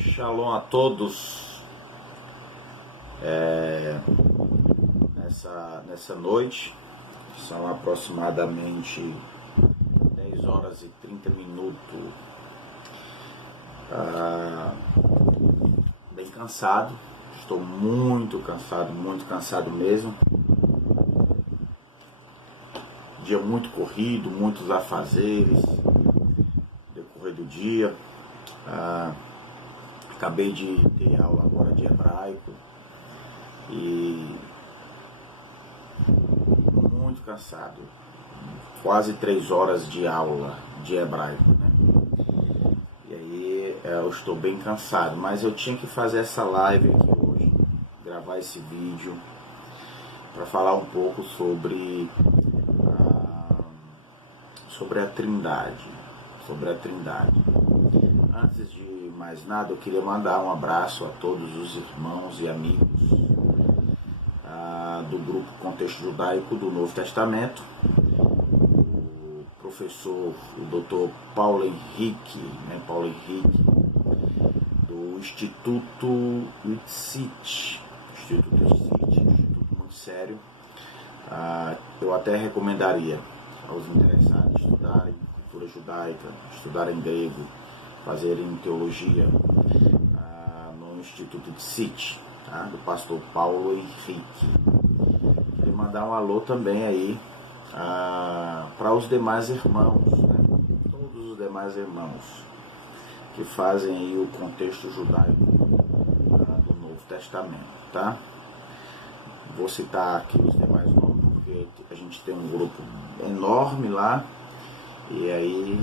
Shalom a todos. Nessa noite, são aproximadamente 10 horas e 30 minutos. Bem cansado, estou muito cansado mesmo. Dia muito corrido, muitos afazeres no decorrer do dia. Acabei de ter aula agora de hebraico e muito cansado, quase 3 horas de aula de hebraico, né? E aí eu estou bem cansado, mas eu tinha que fazer essa live aqui hoje, gravar esse vídeo para falar um pouco sobre a Trindade, Antes de mais nada, eu queria mandar um abraço a todos os irmãos e amigos do grupo Contexto Judaico do Novo Testamento, o professor, o Dr. Paulo Henrique, do Instituto ITSIT, Instituto muito sério. Eu até recomendaria aos interessados estudarem cultura judaica, estudarem grego, fazerem teologia no Instituto de Cite, do pastor Paulo Henrique. Queria mandar um alô também aí para os demais irmãos, né? Todos os demais irmãos que fazem aí o contexto judaico do Novo Testamento, tá? Vou citar aqui os demais nomes, porque a gente tem um grupo enorme lá, e aí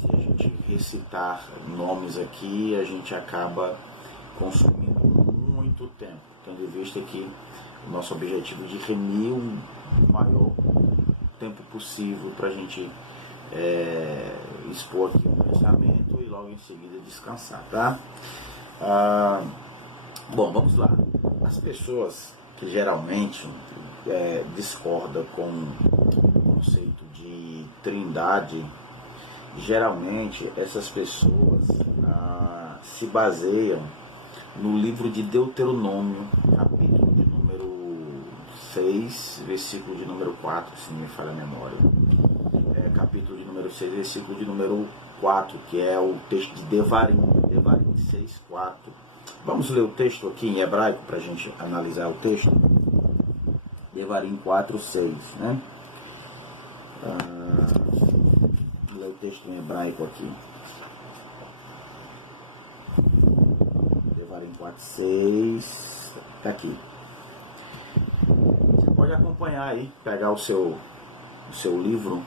se a gente recitar nomes aqui, a gente acaba consumindo muito tempo, tendo em vista que o nosso objetivo é de reunir o maior tempo possível para a gente expor aqui o pensamento e logo em seguida descansar, tá? Bom, vamos lá. As pessoas que geralmente discordam com o conceito de trindade, geralmente essas pessoas se baseiam no livro de Deuteronômio, capítulo de número 6, versículo de número 4, se não me falha a memória. Capítulo de número 6, versículo de número 4, que é o texto de Devarim 6, 4. Vamos ler o texto aqui em hebraico para a gente analisar o texto. Devarim 4, 6, né? Vou ler o texto em hebraico aqui. Devarim 4, 6, tá aqui. Você pode acompanhar aí, pegar o seu livro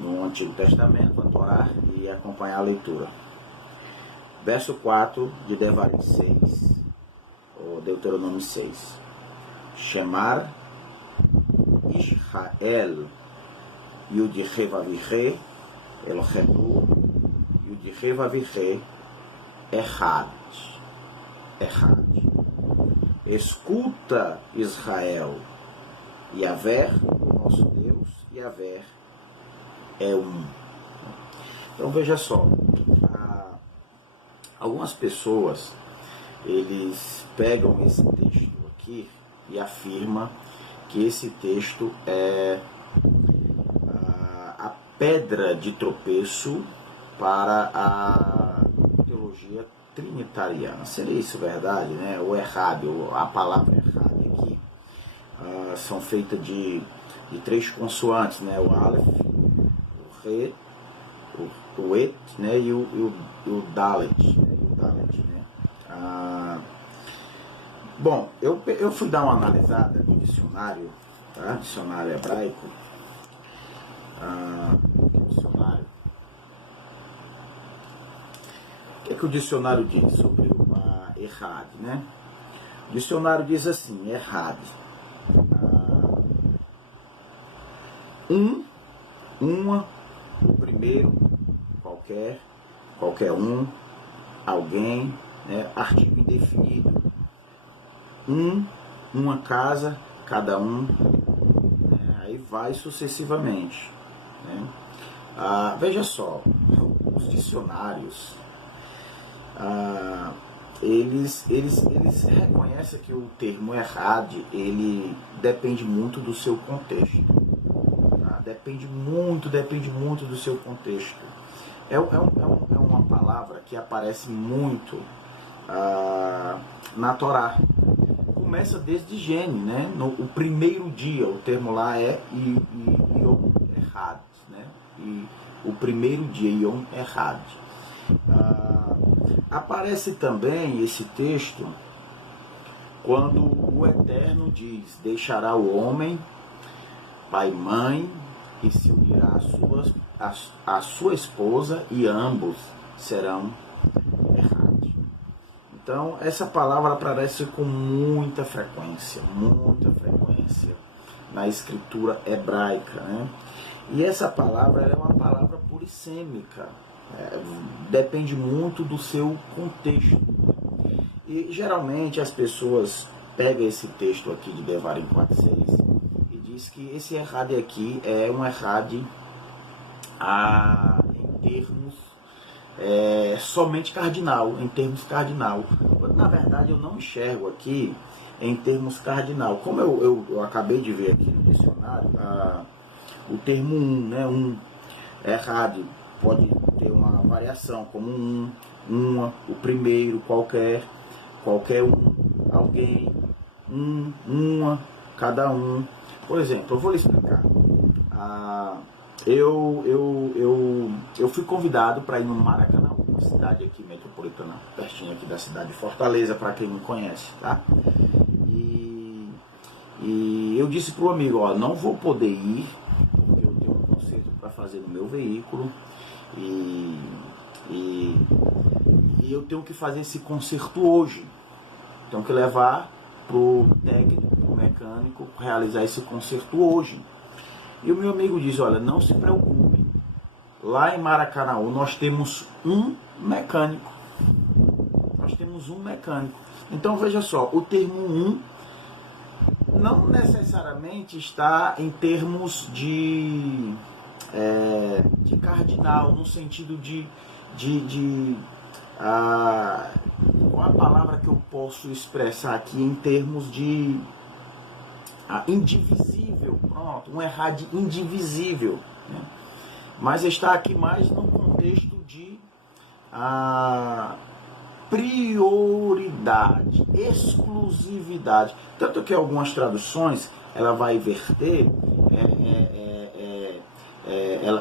no Antigo Testamento, a Torá, e acompanhar a leitura. Verso 4 de Devarim 6, ou Deuteronômio 6. Shemar Israel Yudhe Vavihe Elohenu Yudhe Vavihe Echad. Escuta, Israel, Yahvé, o nosso Deus, Yahvé é um. Então veja só, algumas pessoas, eles pegam esse texto aqui e afirmam que esse texto é a pedra de tropeço para a teologia trinitariana. Seria isso verdade, né? O errado, a palavra errada aqui são feitas de 3 consoantes, né? O Aleph, o Re, o Et, né? E o Dalet, né? Bom, eu fui dar uma analisada no dicionário, tá? Dicionário hebraico. O que o dicionário diz sobre errad, né? O dicionário diz assim: errad, uma, o primeiro, qualquer um, alguém, né? Artigo indefinido, uma casa, cada um, né? Aí vai sucessivamente, né? Veja só, os dicionários eles reconhecem que o termo errad, ele depende muito do seu contexto. Tá? Depende muito do seu contexto. É uma palavra que aparece muito na Torá. Começa desde Gênesis, né? O primeiro dia, o termo lá é Yom Errad, né? E o primeiro dia, Yom Errad. Aparece também esse texto quando o Eterno diz: deixará o homem, pai e mãe, e se unirá à sua esposa, e ambos serão errados. Então, essa palavra aparece com muita frequência na escritura hebraica, né? E essa palavra é uma palavra polissêmica, depende muito do seu contexto. E geralmente as pessoas pegam esse texto aqui de Devarim 4:6 e diz que esse errad aqui é um errad em termos somente cardinal, em termos cardinal. Na verdade, eu não enxergo aqui em termos cardinal. Como eu acabei de ver aqui no dicionário, o termo né, errad pode ter uma variação, como uma, o primeiro, qualquer um, alguém, uma, cada um. Por exemplo, eu vou lhe explicar. Eu fui convidado para ir no Maracanã, uma cidade aqui metropolitana, pertinho aqui da cidade de Fortaleza, para quem não conhece, tá? E eu disse para o amigo, ó, não vou poder ir, porque eu tenho um conserto para fazer no meu veículo, e eu tenho que fazer esse conserto hoje. Tenho que levar pro técnico, pro mecânico, realizar esse conserto hoje. E o meu amigo diz, olha, não se preocupe, lá em Maracanã nós temos um mecânico. Então veja só, o termo não necessariamente está em termos de cardinal, no sentido qual a palavra que eu posso expressar aqui em termos de indivisível, pronto, um errad indivisível, né? Mas está aqui mais no contexto de prioridade, exclusividade, tanto que algumas traduções ela vai verter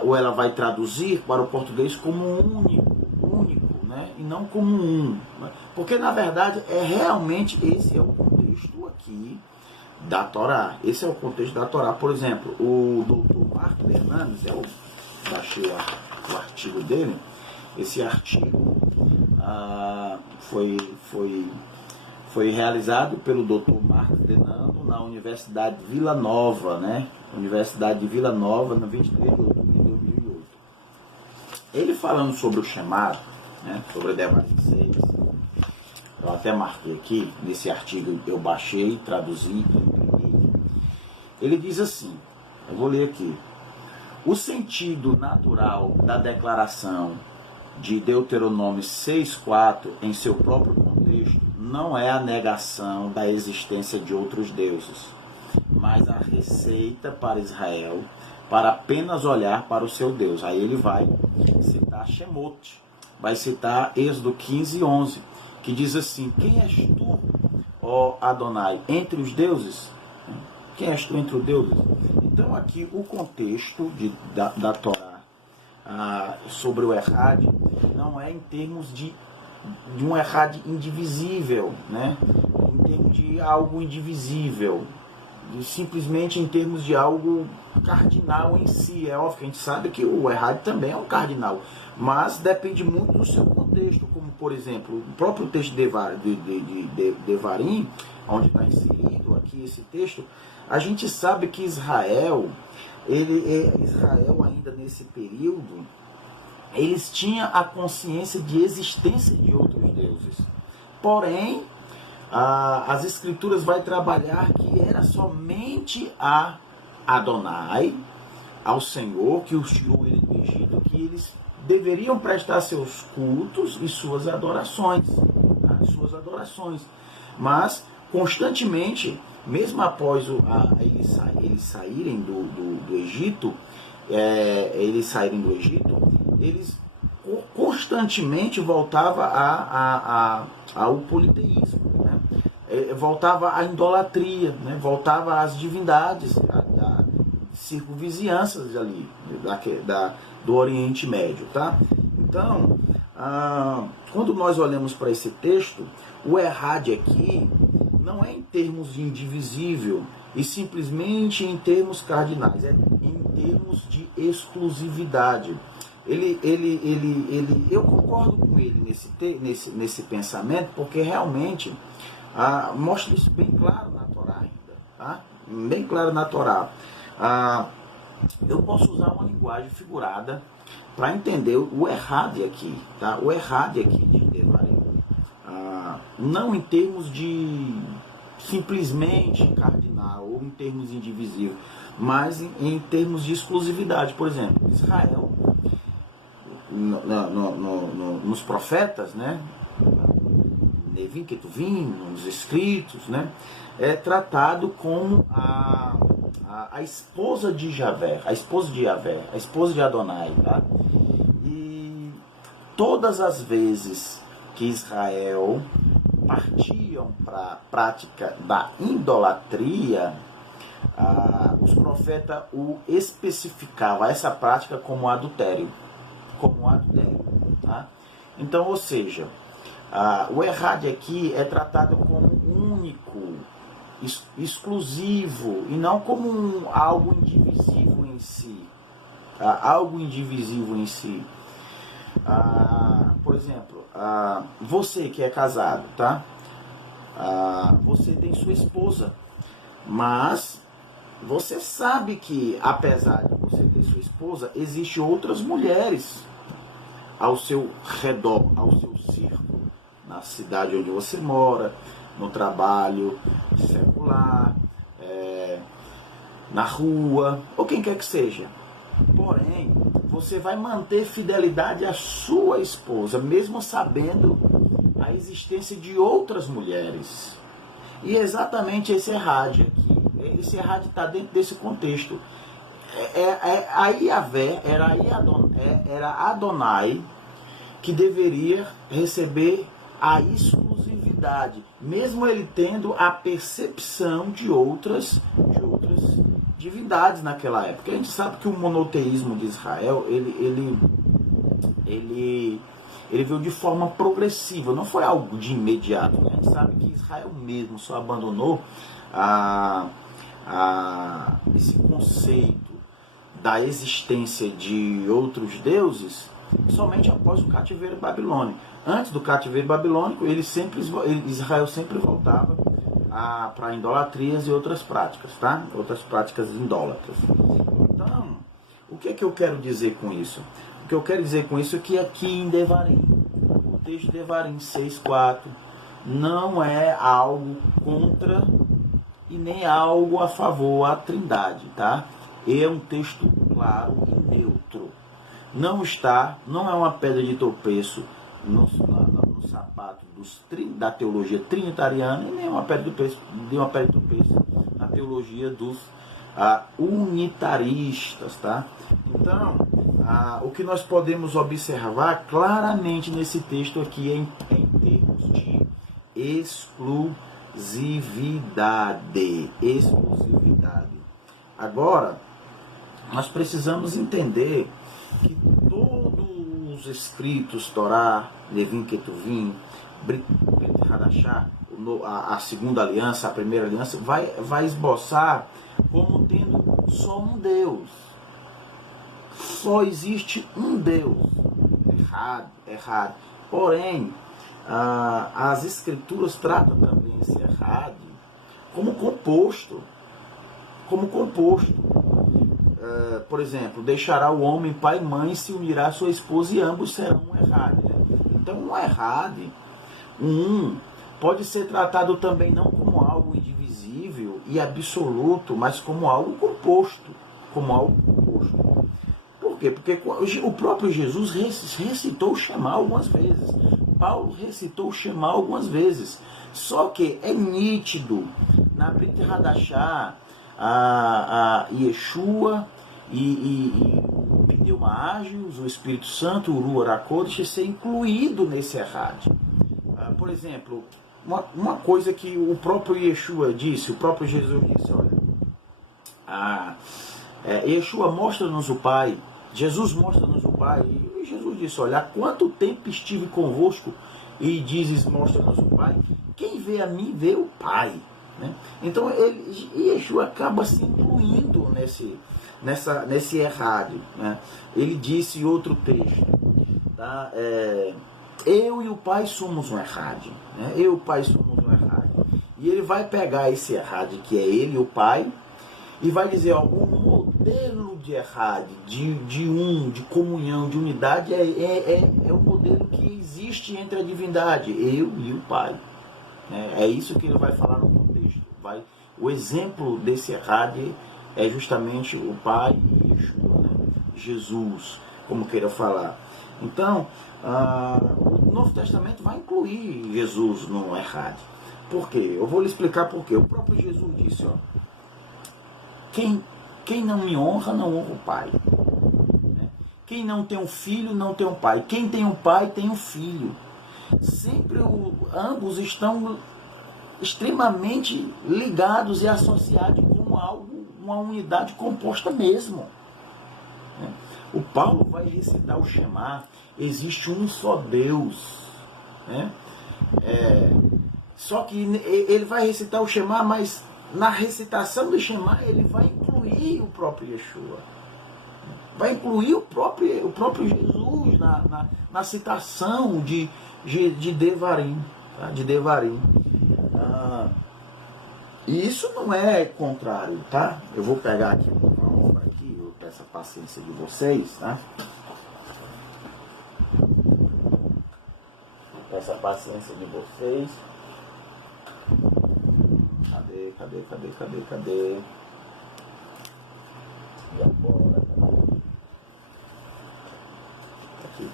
ou ela vai traduzir para o português como único, né? E não como um, né? Porque na verdade realmente esse é o contexto aqui da Torá. Esse é o contexto da Torá. Por exemplo, o Dr. Marco Fernandes, eu baixei o artigo dele. Esse artigo foi realizado pelo Dr. Marco Fernando na Universidade de Vila Nova, né? Universidade de Vila Nova, no 23 de outubro de 2008. Ele falando sobre o chamado, né? Sobre a Devarim 6, eu até marquei aqui, nesse artigo eu baixei, traduzi. Ele diz assim, eu vou ler aqui: o sentido natural da declaração de Deuteronômio 6:4 em seu próprio contexto não é a negação da existência de outros deuses, mas a receita para Israel para apenas olhar para o seu Deus. Aí ele vai citar Shemot, vai citar Êxodo 15:11, que diz assim: quem és tu, ó Adonai, entre os deuses? Quem és tu entre os deuses? Então aqui o contexto da Torá sobre o errad não é em termos de um errad indivisível, né? Em termos de algo indivisível, simplesmente em termos de algo cardinal em si. É óbvio que a gente sabe que o errad também é um cardinal, mas depende muito do seu contexto, como por exemplo o próprio texto de Devarim, onde está inserido aqui esse texto. A gente sabe que Israel ainda nesse período, eles tinham a consciência de existência de outros deuses. Porém, as escrituras vai trabalhar que era somente a Adonai, ao Senhor, que os tirou ele do Egito, que eles deveriam prestar seus cultos e suas adorações. suas adorações. Mas, constantemente, mesmo após eles saírem do Egito, eles constantemente voltavam ao politeísmo, né? Voltava à idolatria, né? Voltava às divindades da circunvizinhanças ali, do Oriente Médio. Tá? Então, quando nós olhamos para esse texto, o errade aqui não é em termos de indivisível e simplesmente em termos cardinais, é em termos de exclusividade. Eu concordo com ele nesse pensamento, porque realmente mostra isso bem claro na Torá ainda, tá? Bem claro na Torá. Eu posso usar uma linguagem figurada para entender o errade aqui, tá? O errade aqui de Devarim. Não em termos de simplesmente cardinal ou em termos indivisível, mas em termos de exclusividade. Por exemplo, Israel, nos profetas, né? Nevim, Ketuvim, nos escritos, né? É tratado como a esposa de Javé, a esposa de Javé, a esposa de Adonai, tá? E todas as vezes que Israel partiam para a prática da idolatria, os profetas especificavam essa prática como adultério. Tá? Então, ou seja, o errade aqui é tratado como único, exclusivo, e não como algo indivisível em si. Algo indivisível em si. Por exemplo, você que é casado, tá? Você tem sua esposa, mas você sabe que, apesar de você ter sua esposa, existem outras mulheres ao seu redor, ao seu círculo, na cidade onde você mora, no trabalho secular, na rua, ou quem quer que seja. Porém, você vai manter fidelidade à sua esposa, mesmo sabendo a existência de outras mulheres. E exatamente esse errade aqui. Esse errade está dentro desse contexto. A Yahvé era Adonai que deveria receber a exclusividade, mesmo ele tendo a percepção de outras divindades naquela época. A gente sabe que o monoteísmo de Israel ele veio de forma progressiva, não foi algo de imediato. A gente sabe que Israel mesmo só abandonou esse conceito da existência de outros deuses somente após o cativeiro babilônico. Antes do cativeiro babilônico, Israel sempre voltava para idolatrias e outras práticas, tá? Outras práticas idólatras. Então, o que é que eu quero dizer com isso? O que eu quero dizer com isso é que aqui em Devarim, o texto de Devarim 6:4 não é algo contra e nem algo a favor à Trindade, tá? É um texto claro e neutro. Não é uma pedra de tropeço no sapato da teologia trinitariana e nem uma pedra de tropeço na teologia dos unitaristas, tá? Então, o que nós podemos observar claramente nesse texto aqui é em termos de exclusividade. Agora, nós precisamos entender que todos os escritos, Torá, Nevim, Ketuvim, Brit Hadashah, a segunda aliança, a primeira aliança, vai esboçar como tendo só um Deus. Só existe um Deus. Errado. Porém, as escrituras tratam também esse errado como composto. Por exemplo, deixará o homem pai e mãe, se unirá a sua esposa e ambos serão um errade. Então, um errade, pode ser tratado também não como algo indivisível e absoluto, mas como algo composto. Por quê? Porque o próprio Jesus recitou o Shema algumas vezes. Paulo recitou o Shema algumas vezes. Só que é nítido na Brit Hadashah, a Yeshua e Pneuma Ágios, o Espírito Santo, o Ruach HaKodesh, ser incluído nesse Errad. Por exemplo, uma coisa que o próprio Yeshua disse, o próprio Jesus disse, olha, Yeshua mostra-nos o Pai, Jesus mostra-nos o Pai, e Jesus disse, olha, há quanto tempo estive convosco e dizes mostra-nos o Pai? Quem vê a mim vê o Pai. Né? Então Yeshua acaba se incluindo nesse Errad. Né? Ele disse em outro texto, tá? Eu e o Pai somos um Errad. Né? Eu e o Pai somos um Errad. E ele vai pegar esse Errad, que é ele e o Pai, e vai dizer, ó, o modelo de Errad, de comunhão, de unidade, é o modelo que existe entre a divindade, eu e o Pai. É isso que ele vai falar no contexto. O exemplo desse Errad é justamente o Pai e Yeshua, né? Jesus, como queira falar. Então, o Novo Testamento vai incluir Jesus no Errad. Por quê? Eu vou lhe explicar por quê. O próprio Jesus disse, ó, quem não me honra, não honra o Pai. Né? Quem não tem um filho, não tem um pai. Quem tem um pai, tem um filho. Sempre ambos estão extremamente ligados e associados com algo, uma unidade composta mesmo. Né? O Paulo vai recitar o Shema, existe um só Deus. Né? Só que ele vai recitar o Shema, mas na recitação do Shema ele vai incluir o próprio Yeshua. Vai incluir o próprio Jesus na citação de Devarim. Tá? De Devarim. E isso não é contrário, tá? Eu vou pegar aqui uma obra aqui, eu peço a paciência de vocês, tá? Peço a paciência de vocês. Cadê? E agora? Aqui.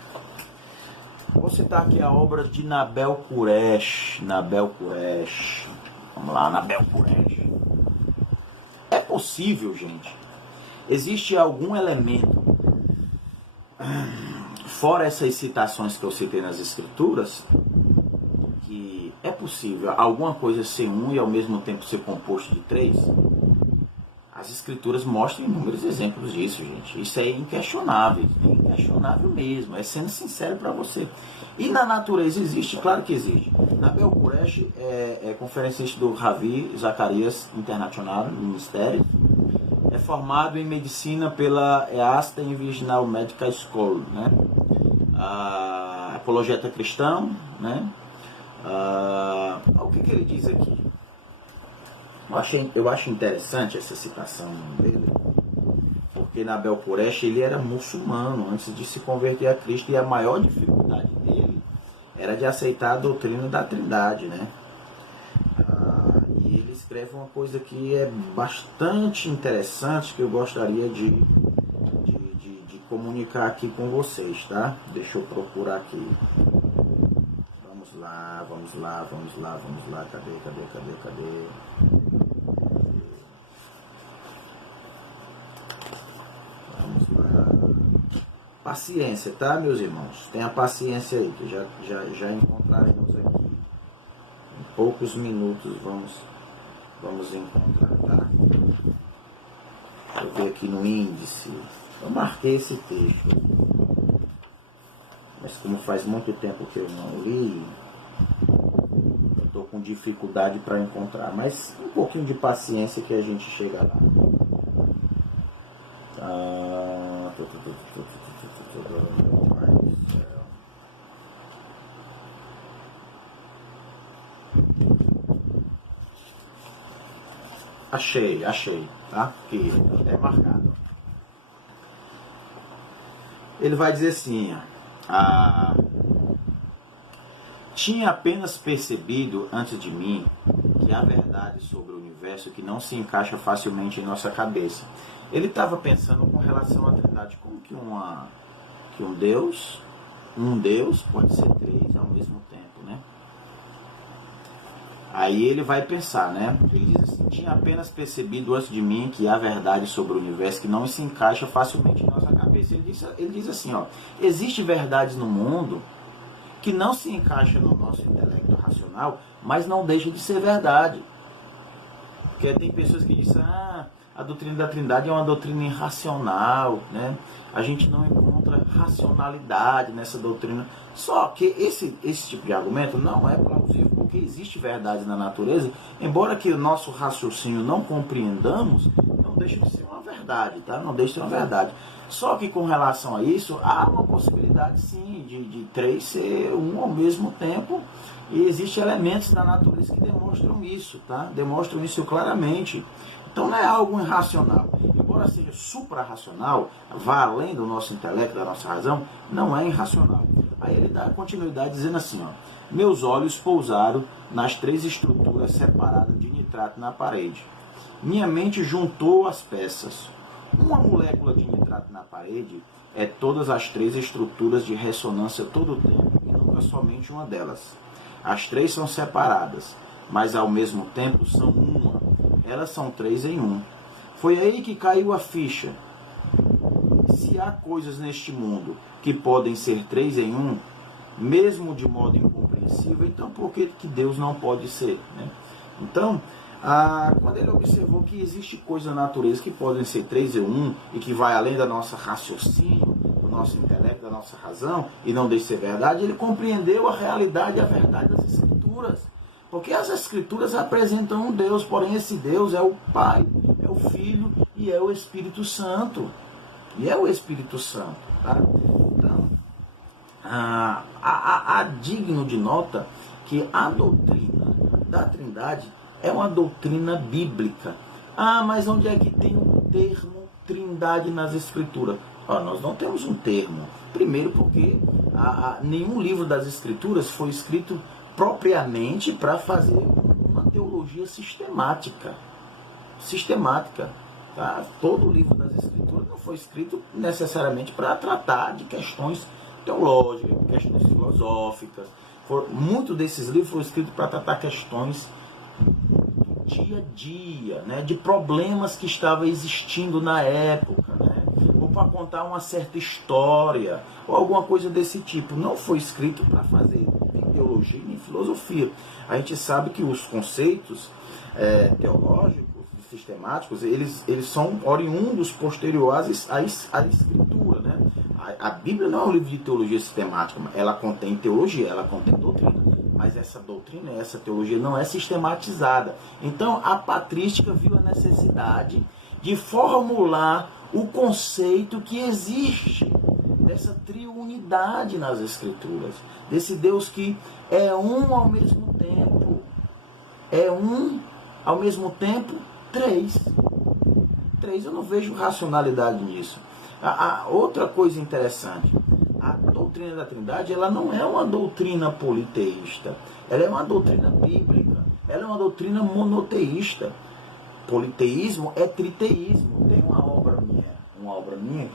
Vou citar aqui a obra de Nabel Quresh. Vamos lá, Nabel Quresh. É possível, gente. Existe algum elemento, fora essas citações que eu citei nas Escrituras, que é possível alguma coisa ser um e ao mesmo tempo ser composto de três? As Escrituras mostram inúmeros exemplos disso, gente. Isso é inquestionável mesmo. É sendo sincero para você. E na natureza existe? Claro que existe. Nabel Quresh é conferencista do Ravi Zacarias International Ministério. É formado em medicina pela Eastern Virginal Medical School, né? Apologeta cristão, né? O que ele diz aqui? Eu acho interessante essa citação dele, porque Nabel Quresh, ele era muçulmano antes de se converter a Cristo, e a maior dificuldade dele era de aceitar a doutrina da Trindade, né? E ele escreve uma coisa que é bastante interessante, que eu gostaria de comunicar aqui com vocês, tá? Deixa eu procurar aqui. Vamos lá. Cadê? Vamos lá. Paciência, tá, meus irmãos? Tenha paciência aí, que já encontraremos aqui. Em poucos minutos vamos encontrar, tá? Deixa eu ver aqui no índice. Eu marquei esse texto, mas como faz muito tempo que eu não li, eu estou com dificuldade para encontrar. Mas um pouquinho de paciência que a gente chega lá. Achei, tá? Aqui, é marcado. Ele vai dizer assim, tinha apenas percebido antes de mim que há verdade sobre o universo que não se encaixa facilmente em nossa cabeça. Ele estava pensando com relação à Trindade, como que um Deus pode ser três ao mesmo Aí ele vai pensar, né? Ele diz assim: tinha apenas percebido antes de mim que há verdade sobre o universo que não se encaixa facilmente em nossa cabeça. Ele diz assim, ó: existem verdades no mundo que não se encaixa no nosso intelecto racional, mas não deixa de ser verdade. Porque tem pessoas que dizem: a doutrina da Trindade é uma doutrina irracional, né? A gente não encontra racionalidade nessa doutrina. Só que esse tipo de argumento não é plausível, porque existe verdade na natureza, embora que o nosso raciocínio não compreendamos, não deixa de ser uma verdade, tá? Não deixa de ser uma verdade. Só que com relação a isso, há uma possibilidade sim de três ser um ao mesmo tempo, e existem elementos da natureza que demonstram isso, tá? Demonstram isso claramente. Então não é algo irracional. Embora seja supra-racional, vá além do nosso intelecto, da nossa razão, não é irracional. Aí ele dá continuidade dizendo assim, ó: meus olhos pousaram nas três estruturas separadas de nitrato na parede. Minha mente juntou as peças. Uma molécula de nitrato na parede é todas as três estruturas de ressonância todo o tempo, e nunca somente uma delas. As três são separadas, mas ao mesmo tempo são uma. Elas são três em um. Foi aí que caiu a ficha. Se há coisas neste mundo que podem ser três em um, mesmo de modo incompreensível, então por que Deus não pode ser, né? Então, quando ele observou que existe coisas na natureza que podem ser três em um e que vai além da nossa raciocínio, do nosso intelecto, da nossa razão, e não deixa de ser verdade, ele compreendeu a realidade e a verdade das Escrituras. Porque as Escrituras apresentam um Deus, porém esse Deus é o Pai, é o Filho e é o Espírito Santo. E é o Espírito Santo, tá? Então, digno de nota que a doutrina da Trindade é uma doutrina bíblica. Mas onde é que tem o termo Trindade nas Escrituras? Nós não temos um termo. Primeiro porque nenhum livro das Escrituras foi escrito propriamente para fazer uma teologia sistemática. Tá? Todo o livro das Escrituras não foi escrito necessariamente para tratar de questões teológicas, questões filosóficas. Muitos desses livros foram escritos para tratar questões do dia a dia, né? De problemas que estavam existindo na época, né? Ou para contar uma certa história, ou alguma coisa desse tipo. Não foi escrito para fazer teologia nem filosofia. A gente sabe que os conceitos teológicos, sistemáticos, eles são oriundos posteriores à Escritura, né? A Bíblia não é um livro de teologia sistemática, ela contém teologia, ela contém doutrina, mas essa doutrina, essa teologia não é sistematizada. Então a patrística viu a necessidade de formular o conceito que existe dessa triunidade nas Escrituras, desse Deus que é um ao mesmo tempo, três. Eu não vejo racionalidade nisso. Outra coisa interessante, a doutrina da Trindade, ela não é uma doutrina politeísta, ela é uma doutrina bíblica, ela é uma doutrina monoteísta. Politeísmo é triteísmo. Tem uma obra minha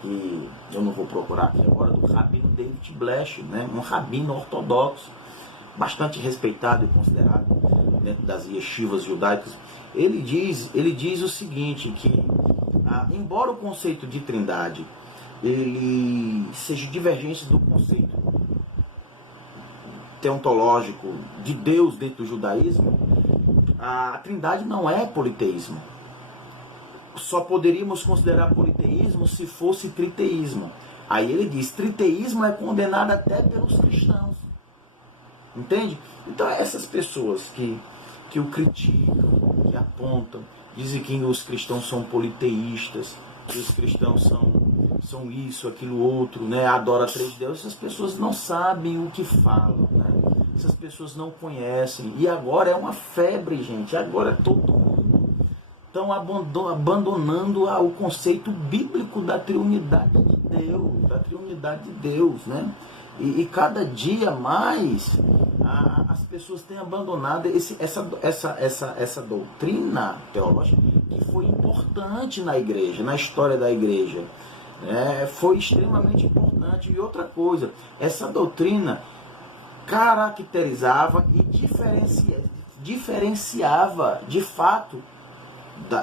que eu não vou procurar aqui agora, do rabino David Blesh, né? Um rabino ortodoxo, bastante respeitado e considerado dentro das yeshivas judaicas. Ele diz o seguinte, que embora o conceito de trindade ele seja divergente do conceito teontológico de Deus dentro do judaísmo, a trindade não é politeísmo. Só poderíamos considerar politeísmo se fosse triteísmo. Aí ele diz, triteísmo é condenado até pelos cristãos. Entende? Então essas pessoas que o criticam, que apontam, dizem que os cristãos são politeístas, que os cristãos são isso, aquilo, outro, né? Adora três deuses, essas pessoas não sabem o que falam, né? Essas pessoas não conhecem. E agora é uma febre, gente. Agora todo mundo estão abandonando o conceito bíblico da triunidade de Deus, né? E cada dia mais as pessoas têm abandonado essa doutrina teológica que foi importante na igreja, na história da igreja. Foi extremamente importante. E outra coisa, essa doutrina caracterizava e diferenciava de fato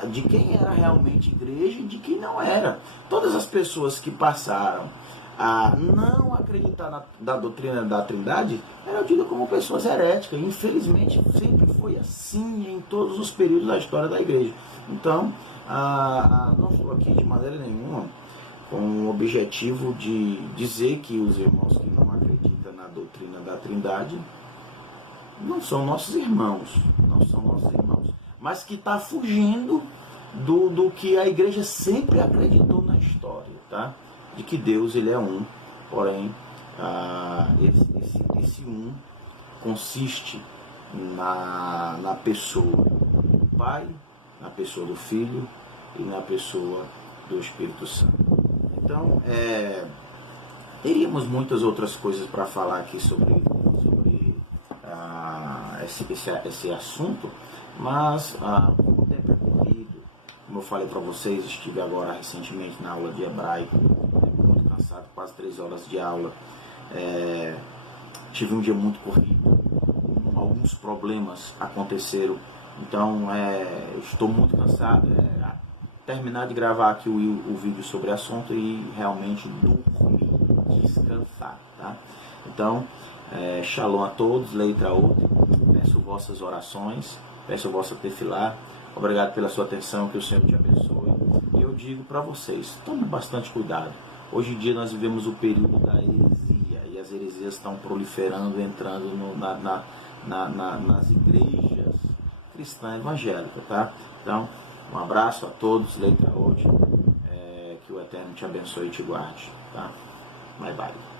de quem era realmente igreja e de quem não era. Todas as pessoas que passaram a não acreditar na doutrina da Trindade eram tidas como pessoas heréticas. Infelizmente sempre foi assim em todos os períodos da história da igreja. Então, não estou aqui de maneira nenhuma com o objetivo de dizer que os irmãos que não acreditam na doutrina da Trindade não são nossos irmãos, mas que está fugindo do que a igreja sempre acreditou na história, tá? De que Deus ele é um, porém esse um consiste na pessoa do Pai, na pessoa do Filho e na pessoa do Espírito Santo. Então, teríamos muitas outras coisas para falar aqui sobre esse assunto, mas como o tempo é corrido, como eu falei para vocês, estive agora recentemente na aula de hebraico, muito cansado, quase 3 horas de aula, tive um dia muito corrido, alguns problemas aconteceram, então estou muito cansado, terminar de gravar aqui o vídeo sobre o assunto e realmente dormir, descansar, tá? Então, shalom a todos, letra outra, peço vossas orações, peço vossa tefilá, obrigado pela sua atenção, que o Senhor te abençoe. E eu digo para vocês, tome bastante cuidado. Hoje em dia nós vivemos o período da heresia, e as heresias estão proliferando, entrando nas igrejas cristãs evangélicas, tá? Então, um abraço a todos, letra outra, que o Eterno te abençoe e te guarde, tá? Bye bye.